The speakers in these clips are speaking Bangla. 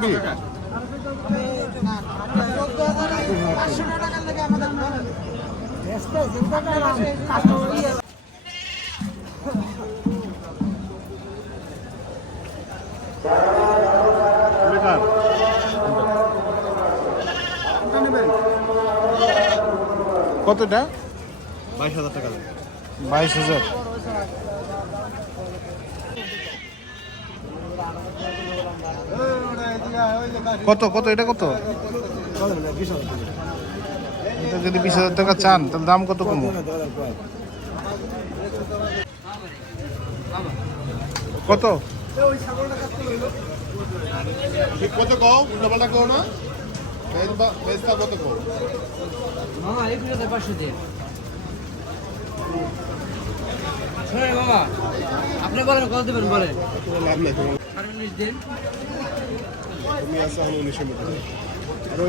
কি? কতটা বাইশ হাজার টাকা। বাইশ হাজার? কত কত এটা কত? এটা যদি বিশ হাজার টাকা চান তাহলে দাম কত কমবো কত? কত কও? উল্টাপাল্টা কও না? কত মামা এই পাঁচশো শোনেন মামা আপনি বলেন কত দেবেন বলেন? সাড়ে উনিশ দিন।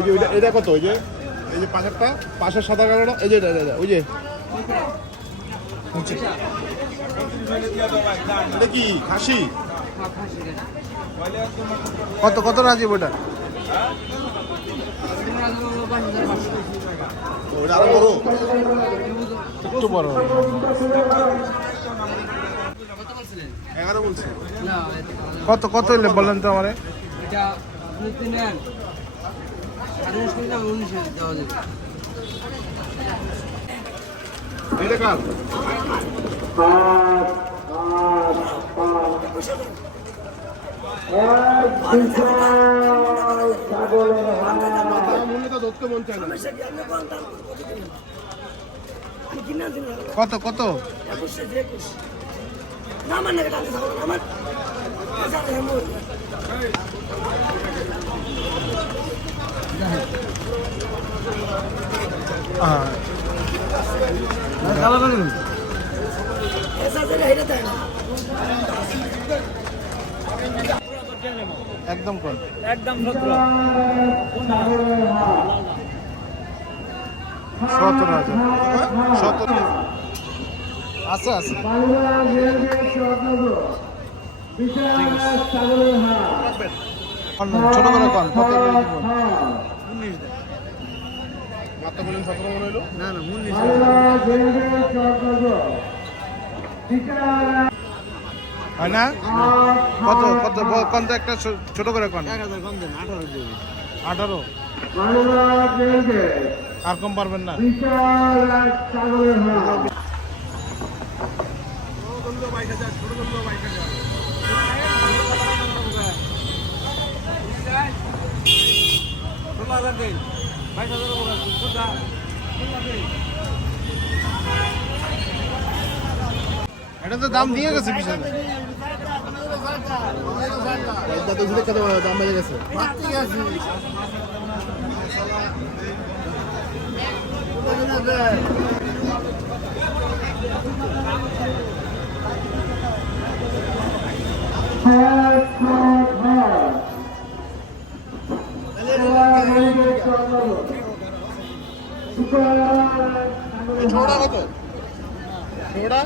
ওইটা এটা কত ওই যে এই যে পাশেরটা পাশের সাদা কালোটা এই যে এটা এটা, ওই যে কি খাসি কত কত রাজীব ওটা আরও বড় বড় কত। কত বলেন তো আমারে এটা আপনি যদি নেন। সাড়ে উনিশ করে দাম উনিশে দেওয়া যাবে। মন কত কত? হ্যাঁ একদম কোন? একদম সতেরো হাজার। সতেরো। আছে আছে। ছোট করে কত না না না কত একটা ছোট করে কন এক হাজার কম দেন আঠারো দেবে আঠারো আর কম পারবেন না ষোলো হাজার দিন বাইশ হাজার এটা তো দাম দিয়ে গেছে বিশ হাজার এটা খেতে পারো দাম বেড়ে গেছে। এই ছোটটা কত ছোড়া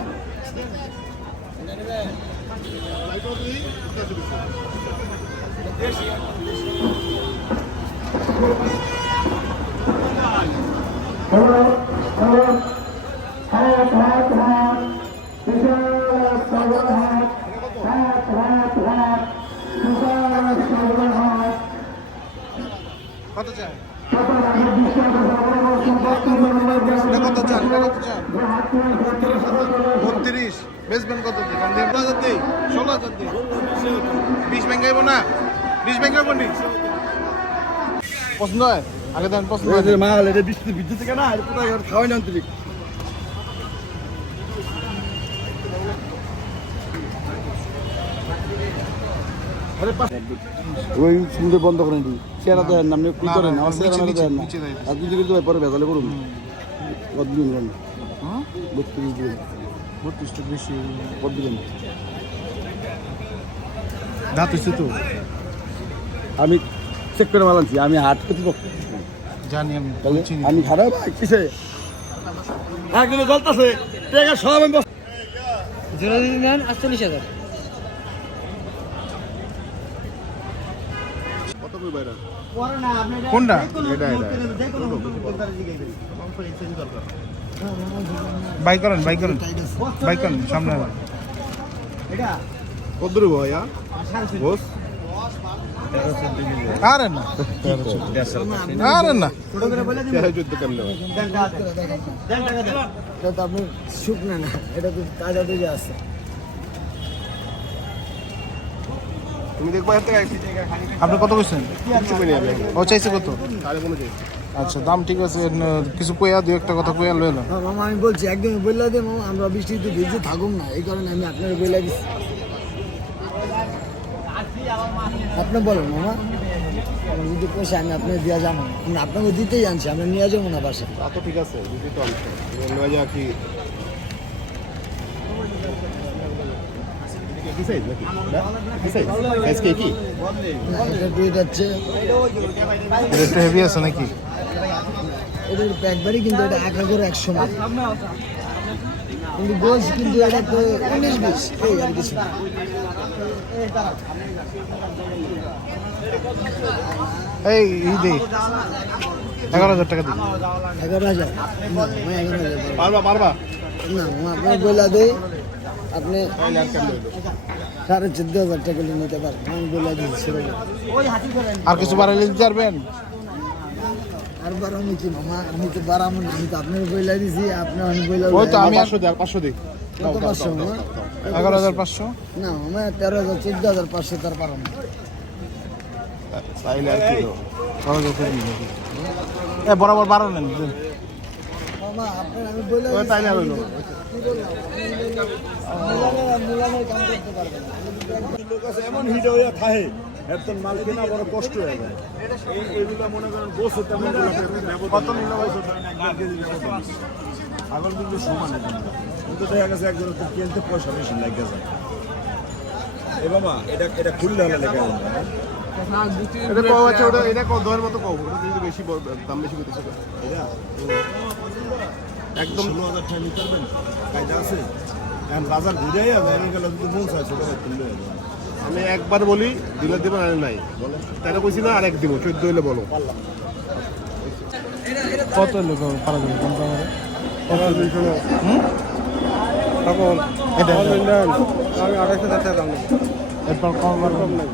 বিশ না। বিশ ব্যাংক নি পছন্দ হয়? আগে দেন পছন্দ হয় মাল এটা বৃষ্টি বিদ্যুৎ থেকে না এটা কোথায় খাওয়াই না আন্তরিক ওই সুন্দর বন্ধ করেন দি চেহারা দেন আপনি কি করেন আমার চেহারা দেন না। আর দুই দিকে পরে ভেজালে করুন কত দিন। বত্রিশ দিন। বত্রিশটা বেশি। কত দিবেন দাঁত হচ্ছে তো? আমি চেক করে মাল আনছি আমি হাট কর্তৃপক্ষ জানি আমি আমি খারাপ? কিসে? একদিনে চলতেছে টেকা সব আমি জোড়া যদি নেন আটচল্লিশ হাজার। কোনটা? এটা এটা বাই করেন বাই করেন। বাই করেন সামনে আবার। কত দূর ভাইয়া বস। আরে না। আরে না। তেরো চোদ্দ কেমন এটা তো আপনি শুকনা না এটা তো তাজা দিকে আছে তুমি দেখব আপনি কত আমি ও চাইছে কত? আচ্ছা দাম ঠিক আছে কিছু কইয়া দুই একটা কথা কইয়া লইল হ্যাঁ, মামা আমি বলছি একদম বললে দে মামা আমরা বৃষ্টিতে ভিজে থাকুম না এই কারণে আমি আপনার বলে দিচ্ছি আপনি বলেন মামা। আমার যদি পয়সা আমি আপনার দেওয়া যাব না আমি আপনাকে দিতেই আনছি আমরা নিয়ে যাব না বাসা তা ঠিক আছে দিদি তো অংশ নেওয়া যাক কি? কি নাকি? কি সাইজ সাইজ কে কি? না, এটা দিয়ে যাচ্ছে এটা একটু হেভি আছে নাকি? এটার প্যাকবারই কিন্তু এটা এক হাজার একশো কিন্তু গোস কিন্তু এটা তো উনিশ বিশ এই আর কিছু না। এই ই দে। এগারো হাজার টাকা দিই এগারো হাজার? এগারো হাজার দেবো। পারবা পারবা? না আমি আপনার বলে দেই আপনি সাড়ে চোদ্দ হাজার টাকা নিতে পারেন আমি বলে দিচ্ছি সেরকম। আর কিছু বাড়াইলে দিতে পারবেন? আর বাড়ানো কি মামা আমি তো না আমি তো আপনার বলে দিছি আপনার আমি বলে ওই তো আমি আর- পাঁচশো দে আর পাঁচশো? দে কত মামা না মামা তেরো হাজার চোদ্দ হাজার পাঁচশো তার পারো না তাইলে আর কি হলো? করে দিই। এ বরাবর বারো নেন। মামা আপনার আমি বলে ও, তাইলে আর হইল কাম করতে পারবেন লোক আছে এমন হিট থাকে। এত মাল কেনা বড় কষ্ট হয়ে যায়। এইগুলো মনে করেন গোস তেমন কত নিল কিন্তু সমান কিন্তু দেখা গেছে একজন তো কিনতে পয়সা বেশি লাগে যায়। এ বাবা এটা এটা খুললে হলে লেখা হবে এটা কম আছে ওটা এটা দয়ের মতো কম ওটা কিন্তু বেশি দাম বেশি করতেছে এটা? একদম ষোলো হাজার টাকা নিতে পারবেন? কায়দা আছে? এখন বাজার ঘুরে ভেঙে গেলে কিন্তু পৌঁছায় ছোটো খুললে। হবে আমি একবার বলি দিলে দিবেন আর নাই। তেরো কইছি না আর এক দিব চোদ্দ হইলে বলো। কত লোক পারা যাবে কোন দামে তখন আমি টাকা দাম এরপর কম কম নাই।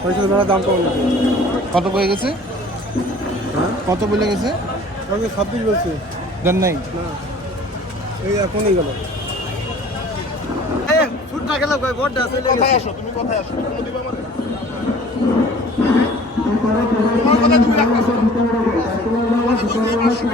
পয়সা দাম কম কত বয়ে গেছে? কত বলে গেছে? ছাব্বিশ বলছি। দেন নাই? এই এখনই গেল। কোথায় আসো তুমি কোথায় আসো তুমি দিবে আমারে তোমার কথা তুমি রাখতেছো তোমার কথা দিয়ে পাঁচশো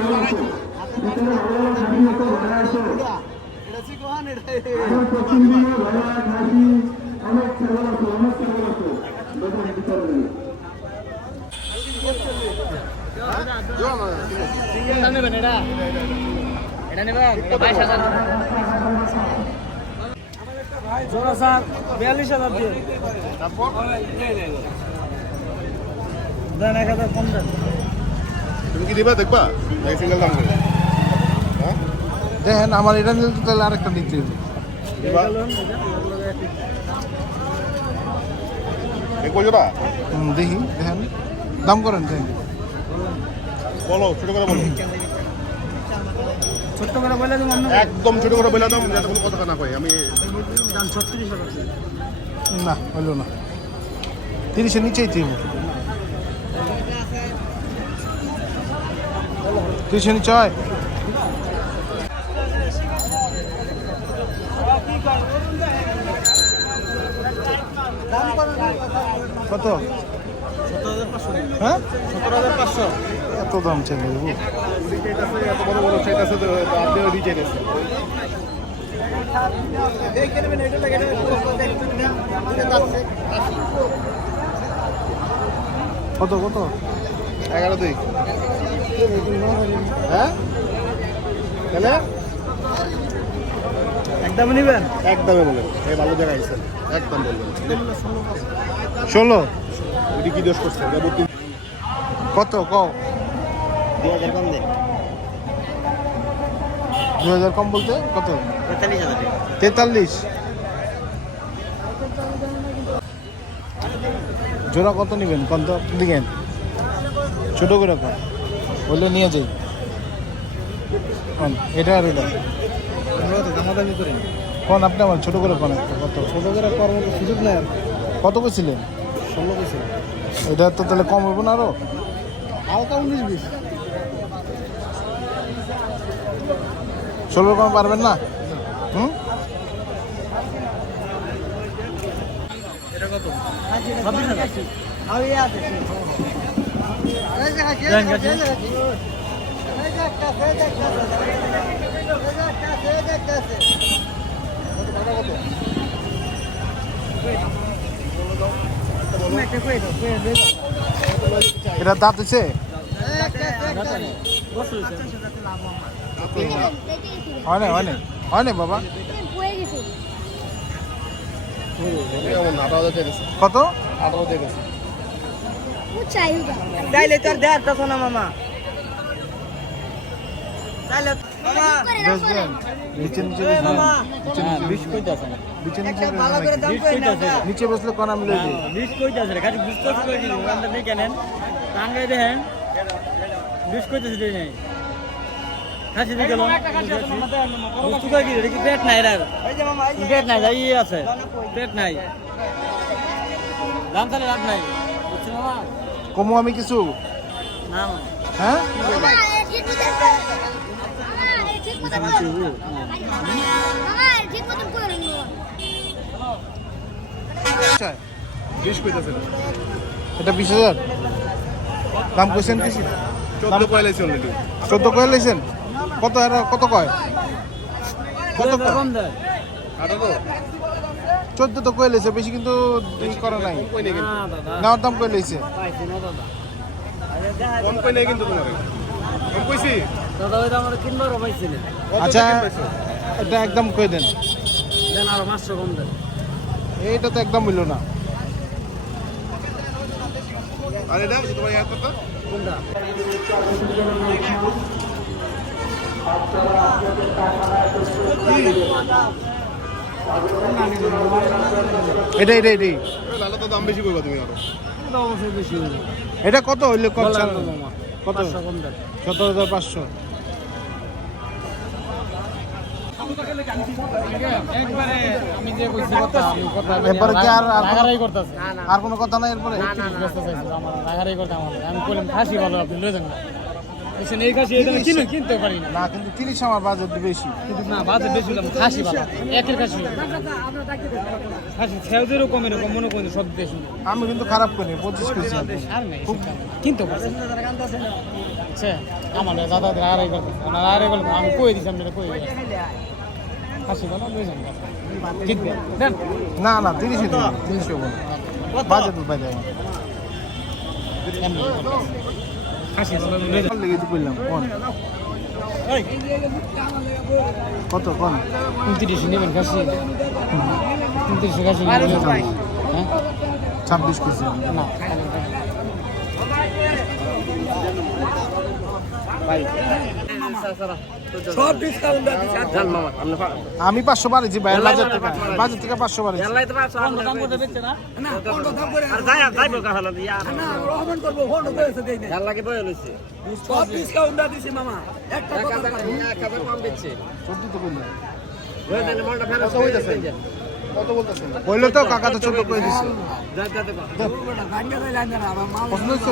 টাকা বাড়াই দিবো। বিয়াল্লিশ হাজার দিয়ে। দেন এক হাজার কম দেন। তুমি কি দিবা? দেখবা? এক সিঙ্গেল দাম করে হ্যাঁ? দেখেন আমার এটা নিলে তো তাহলে আরেকটা নিতে হবে দেখি দেখেন। দাম করেন দেখেন। বলো ছোট করে বলো। ছোট্ট করে বলে দেবো একদম ছোট করে বলে দাও যাতে কোনো কথা না কই আমি দাম ছত্রিশ হাজার। না হইল না। তিরিশের নিচেই দিব। তিরিশের নিচে হয়? কত? হ্যাঁ? সতেরো হাজার চলে আপনি রিজেক্ট আছে কত কত? এগারো দুই। হ্যাঁ? তাহলে? একদম নেবেন? একদমে বলেন এই ভালো জায়গায় আইসেন। একদম বলবেন ষোলো? এটি কি দোষ করছেন যাবতীয় কত? কও। দুই হাজার কম দেন দু হাজার কম বলতে কত? হাজার তেতাল্লিশ। জোড়া কত নেবেন? কত দিকেন ছোট করে কর। বললে নিয়ে যাই। এটা আর এটা। দামাদামি করি কোন আপনি আমার ছোট করে কোন কত? ছোট করে করার মতো সুযোগ নেই আর। কত কইছিলেন? ষোলো কেজি এটা তো তাহলে কম হইব না আরও? হালকা উনিশ বিশ। ষোলো কম পারবেন না? হুম? এটা দাঁত হচ্ছে হয় না হয় না হয় না বাবা? হয়ে কত আঠারো টাকা ও চাই হোগা তাইলে তোর দেয়ার তো শোনা মামা। নিচে বসলে কোন আমি দিই। বিশ কইতাছে রে। খালি বুঝতে করে আমরা নেই কেনেন। টাঙ্গাই দেখেন। বিশ কইতাছে নাই। পেট নাই রে? পেট নাই যাই আছে। পেট নাই। দাম তাহলে লাভ নাই। বুঝছ কমু আমি কিছু? না। হ্যাঁ? এটা বিশ হাজার। দাম কইছেন কিছু? চোদ্দ অলরেডি চোদ্দ কয় লাইছেন? কত এরা কত কয়? কত চোদ্দ তো কয়ে লাইছে বেশি কিন্তু করে নাই। নেওয়ার দাম কয়ে কিনবারও আচ্ছা এটা একদম কয়ে দেন। দেন আরও পাঁচশো কম দেন। এইটা তো একদম হইল না। আর এটা তোমার কোনটা? এটা এটা এটাই লালা তো দাম বেশি কইবা তুমি আরও এটা হয়ে কত হইলে কত সতেরো হাজার পাঁচশো আমি যে কইছি কথা আমি কথা এরপরে কি আর আর কোনো- রাগারাই করতেছে আর কোনো কথা নাই এরপরে আমি বললাম খাসি ভালো আপনি লয়ে যান না বলছেন এই খাসি এটা কিনে কিনতে পারি না। কিন্তু তিরিশ আমার বাজেট বেশি। কিন্তু না বাজে বেশি দাম খাসি ভালো। একের খাসি। খাসি খেয়াদেরও কম এরকম মনে করি সব বেশি আমি কিন্তু খারাপ করি পঁচিশ কেজি। আর নেই কিনতে পারছি। সে আমার দাদা করতে আমার রাগারাই করতে আমি কই দিছি আমি কই খাসি ভালো না না তিরিশে তিরিশে বাজেট দেয়। কত কোন? উনত্রিশ নেবেন খাসি। উনত্রিশ হ্যাঁ? ছাব্বিশ কেজি। না। সব ডিসকাউন্ট আমি পাঁচশো বাড়িয়েছি ভাইয়ের বাজার থেকে। বাজার থেকে পাঁচশো সব ডিসকাউন্ট দিছি মামা। একটা কম দিচ্ছে। তো কত বলতেছেন? কাকা তো চোদ্দ করে পছন্দ হচ্ছে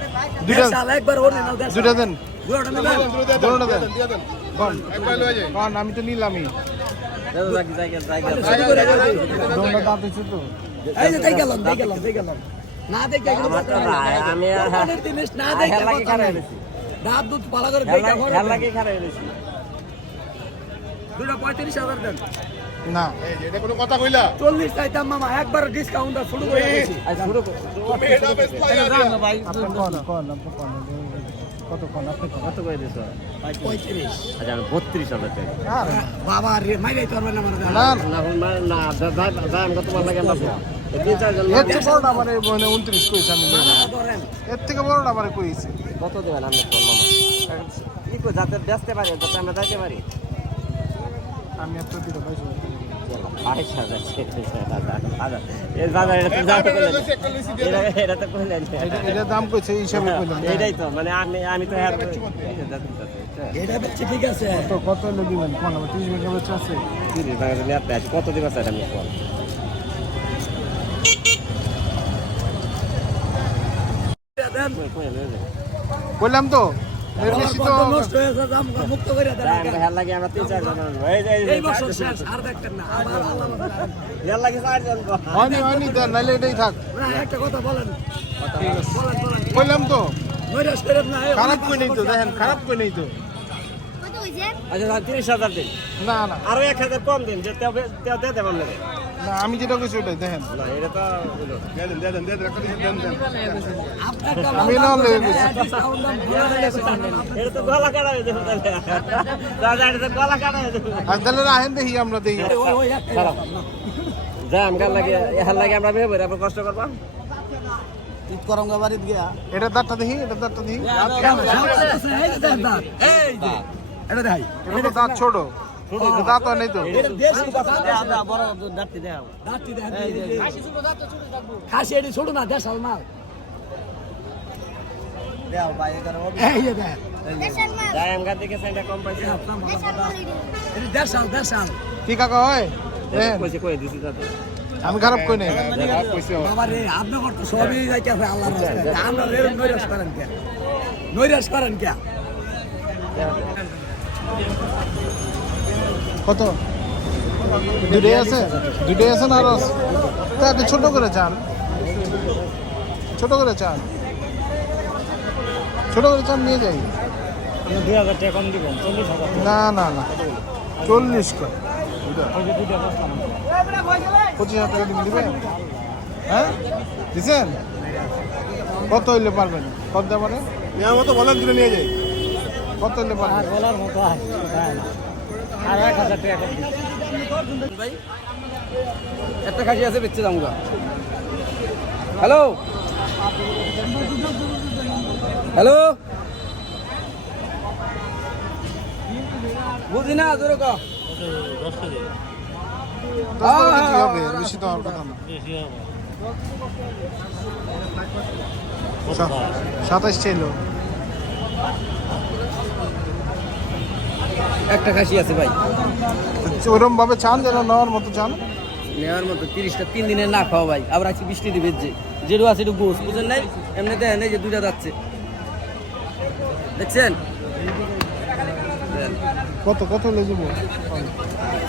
দুইটা দেন। দুইটা দেন। দুটো দেন। দিয়ে দেন একবার লয়ে যাই। কোন আমি তো নিলামই। দাদা জায়গা জায়গা। জায়গা জায়গা জায়গা দোনোটা তো। এই যে দেখ গেলাম দেখ গেলাম দেখ গেলাম। না দেখ আমি আর জিনিস না দেখ দাঁত দুধ পালা করে দেখ গেলাম খারাপ হইছে দুটো 35000 দেন। না। এই যে এটা কোনো কথা কইলা? চল্লিশ চাইতাম মামা একবার ডিসকাউন্ট শুরু করে দিয়েছি তুমি এটা বেশ ভাই আপনি কোন কোন আপনি কোন কত কোন আপনি কত দিছো? আচ্ছা। বাবা রে মাইরাই তো পারবে না আমার না। না না। দাম কত ভালো লাগে আমরা এর থেকে বড়টা আমার এই মনে উনত্রিশ কইছে আমি। এর থেকে কইছে। কত দেবেন আপনি ফোন মামা? কি কো যাতে বেচতে পারি যাতে আমরা যাইতে পারি? আমি এত দিতে পাইছি বাইশ হাজার হাজার এর বাজার। এটা তো যাতে করলেন। এটা এটা তো করলেন। এটা দাম কইছে হিসাবে কইলাম এইটাই তো মানে আমি আমি তো হ্যাঁ এটা বেশি ঠিক আছে। কত হলে দিবেন? কোন আমার ত্রিশ বেচা আছে। তিরিশ টাকা দিলে আপনি কত দিবস এটা আমি কইলাম তো। এর তো করে খারাপ কই নেই তো দেখেন খারাপ কই নেই তো। আচ্ছা তিরিশ হাজার দিন। না না। আরও এক হাজার কম দিন যে তেও তেও দিয়ে দেবেন না আমি যেটা কইছি ওটাই দেখেন। আমি না লেগে গেছি। আর তাহলে রাহেন দেখি আমরা দেখি। যা আমগার লাগে এহার লাগে আমরা ভেবে কষ্ট করবা? ঈদ করঙ্গা বাড়িতে গিয়া। এটা দাঁতটা দেখি এটা দাঁতটা দেখি। এই দাঁত, এই যে এটা দেখাই। এটা দাঁত ছোট। দাঁত নাই তো। খাসি এটি ছোট না দেশাল মাল। কি কাকা হয়? আমি খারাপ কই নাই। বাবা রে আপনার তো সবই যাইতেছে আল্লাহর রাস্তায়। আমরা রে নৈরাশ করেন কে? নৈরাশ করেন কে? কত? দুটোই আছে? দুটোই আছে না আরও তা একটু ছোট করে চান। ছোট করে চান। ছোট করে চান নিয়ে যাই। দুই হাজার টাকা কম দিব। না না না। চল্লিশ করে পঁচিশ হাজার টাকা দিবেন হ্যাঁ? দিছেন? কত হইলে পারবেন? কত দেওয়া মানে নেওয়ার মতো বলেন দিলে নিয়ে যাই। কত হইলে পারবেন? বলার মতো আর এক হাজার টাকা ভাই একটা খাসি আছে বেচতে দাম হ্যালো? হ্যালো? বুঝি না জোরে কো। বেশি তো হওয়ার কথা না। সাতাশ ছিল একটা খাসি আছে ভাই। ওরম ভাবে চান যেন নেওয়ার মতো চান? নেওয়ার মতো তিরিশটা তিন দিনের না খাওয়া ভাই। আবার আজকে বৃষ্টি দিবে যে যেটু আছে একটু গোস বুঝেন নাই? এমনি দেখেন যে দুইটা যাচ্ছে। দেখছেন? কত কত হলে যাব?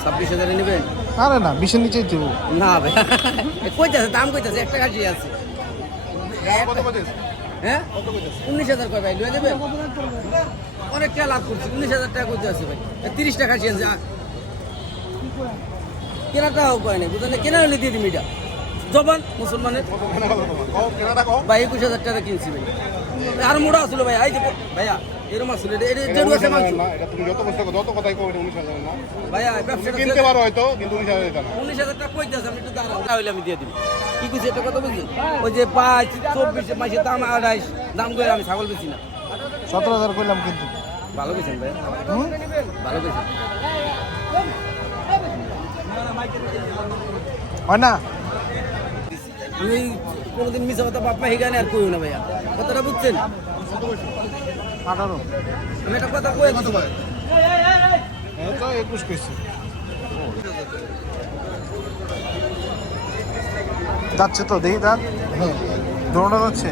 ছাব্বিশ হাজারে নেবেন? আরে না বিশের নিচেই দেবো না ভাই এ কইতাছে দাম কইতাছে একটা খাসি আছে। হ্যাঁ? উনিশ হাজার কয় ভাই? লয়ে দেবে অনেক টাকা লাভ করছি। উনিশ হাজার টাকা করতে আছে ভাই। তিরিশ টাকা চেঞ্জ কেনাটা উপায় নাই বুঝলেন কেনা হলে দিয়ে দিবি এটা। জবান মুসলমানের। ভাই একুশ হাজার টাকা কিনছি ভাই। আর মোড়া আসলো ভাই আই ভাইয়া। এরকম আসলো এটা এটা যেটু আছে মাংস। না এটা তুমি যত কষ্ট যত কথাই কো এটা উনিশ হাজার না। ভাইয়া তুমি ব্যবসাটা কিনতে পারো হয়তো কিন্তু উনিশ হাজার এটা না। উনিশ হাজার টাকা কই দিয়েছে আমি একটু দাঁড়াও। তাহলে আমি দিয়ে দিবি। কি এটা কত বুঝলি ওই যে পাঁচ চব্বিশ মাসের দাম আড়াইশ দাম করে আমি ছাগল বেশি না। সতেরো হাজার করলাম কিন্তু। ভালো ভাই হয় না? আমি কোনোদিন মিশা কথা বাপ মা হিগানে আর কইও না ভাইয়া। কথাটা বুঝছেন? আঠারো এই তো একুশ কেছি যাচ্ছে তো দেখি দাঁত। দৌড়া যাচ্ছে?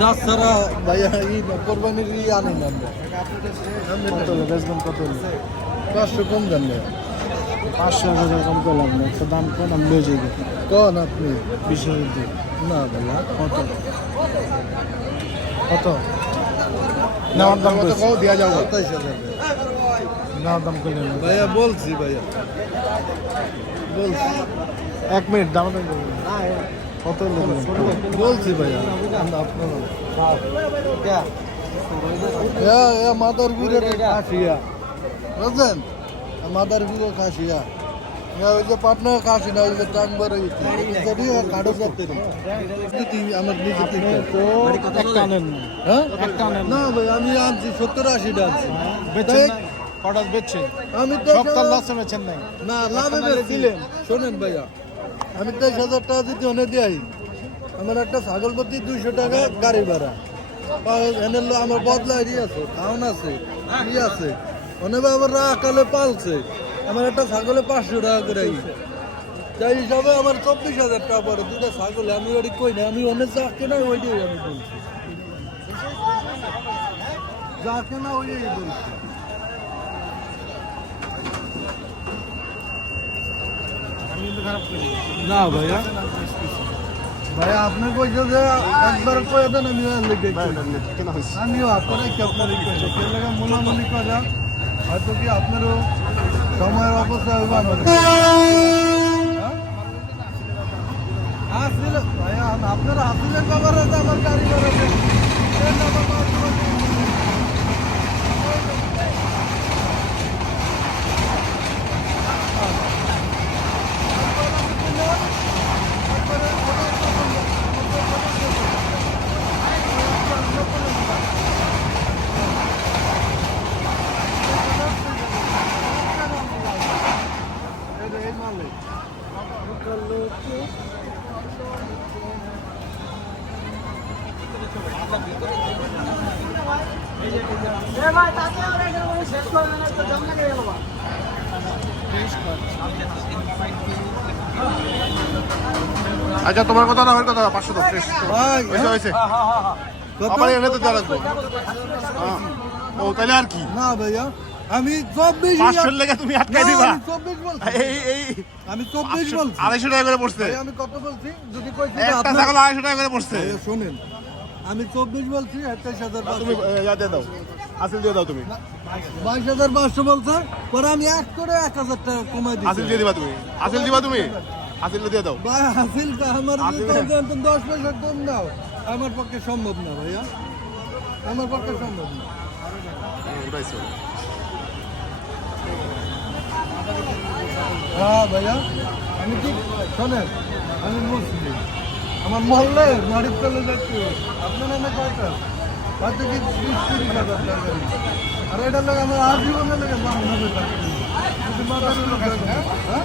দশ সারা ভাইয়া এই কোরবানির আনেন আমরা। কত পাঁচশো কম দেন পাঁচশো হাজার কম করলাম না। একটা দাম কম আমি লয়ে যাইব কন আপনি? বিশ হাজার দিয়ে। না ভাইয়া কত? কত? নেওয়ার দাম কত। কও? দিয়া যাব নেওয়ার দাম করলেন। ভাইয়া বলছি ভাইয়া। বলছি। এক মিনিট দাম দাম করবেন কত? বলছি ভাইয়া। আপনার গুড়ে খাসিয়া বুঝলেন মাদার গুড়ে খাসিয়া ওই যে পাটনা খাসি না ওই যে টান বড় কাঠো করতে আমার নিজে তো না। হ্যাঁ? না। ভাই আমি আনছি সত্তর আশিটা আনছি? বেচছেন আমি তো সপ্তাহ লসে বেচেন নাই। না লাভে। শোনেন ভাইয়া আমি তেইশ হাজার টাকা দিতে অনেক দেয় আমার একটা ছাগল প্রতি দুইশো টাকা গাড়ি ভাড়া। আমার বদলা আছে খাওয়ান আছে ই আছে। অনেক আবার আকালে পালছে। আমার একটা ছাগলে পাঁচশো টাকা করে তাই হিসাবে আমার চব্বিশ হাজার টাকা দুটা ছাগলে, আমি ওটি কই না, আমি অনেক আমি বলছি। বলছি। না ভাইয়া। ভাইয়া, আপনি কইছো যে একবার কয়ে দেন, আমি লিখে আমিও কে মনে করা। হয়তো কি আপনারও সময়ের অবস্থা হবে আমাদের হ্যাঁ? আসলে ভাইয়া, আপনারা আসলেন বাবার আমার গাড়ি ভাড়া দেন। দেন আমার মাল তোমাকে দিয়ে দিবো। এই- এই মালে। আচ্ছা তোমার কথা না আমার কথা পাঁচশো দশ শেষ। হয়েছে হয়েছে। আমার এনে তো দেওয়া লাগবে। হ্যাঁ। ও তাহলে আর কি? না ভাইয়া আমি চব্বিশ পাঁচশোর লেগে তুমি আটকাই দিবা। চব্বিশ বলছি। এই এই আমি চব্বিশ বলছি। আড়াইশো টাকা করে পড়ছে। আমি কত বলছি? যদি কইছি যে একটা ছাগল আড়াইশো টাকা করে পড়ছে। শোনেন। আমি চব্বিশ বলছি আঠাইশ হাজার তুমি ইয়া দিয়ে দাও। আসিল দিয়ে দাও তুমি। বাইশ হাজার পাঁচশো বলছে। পরে আমি এক করে এক হাজার টাকা কমাই আসিল দিয়ে দিবা তুমি। আসিল দিবা তুমি। আসিল দিয়ে দাও। ভাই হাসিলটা আমার যদি হাসিল- দশ পয়সা কম দাও। আমার পক্ষে সম্ভব না ভাইয়া। আমার পক্ষে সম্ভব না। উঠাইছো। হ্যাঁ ভাইয়া আমি ঠিক শোনেন আমি মুসলিম আমার মহল্লে মারিফ চলে যাচ্ছি আপনার নামে কয়টা? হয়তো কি বিশ তিরিশ হাজার টাকা আর লোক আমার আর জীবনে লেগে দাম হবে টাকা যদি মাথার উপর থাকে, হ্যাঁ?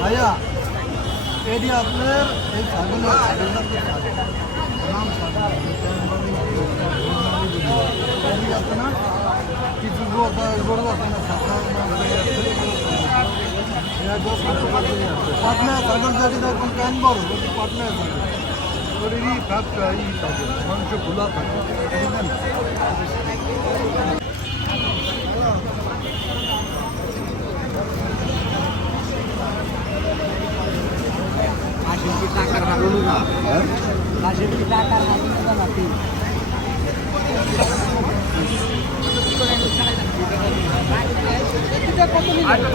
ভাইয়া এটি আপনার এই ছাগলের নাম ছাগল। পাটনা ছাগল যদি এরকম কান বড় পাটনা ছাগল ওটিরই ফ্যাপটা ই থাকে মাংস খোলা থাকে বুঝলেন?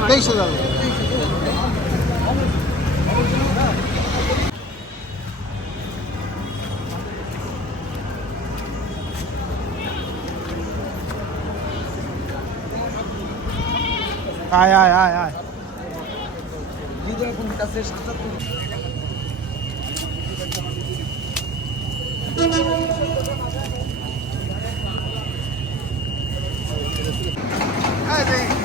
তেইশ হাজার। আয় আয় আয় আয়। কাছে I think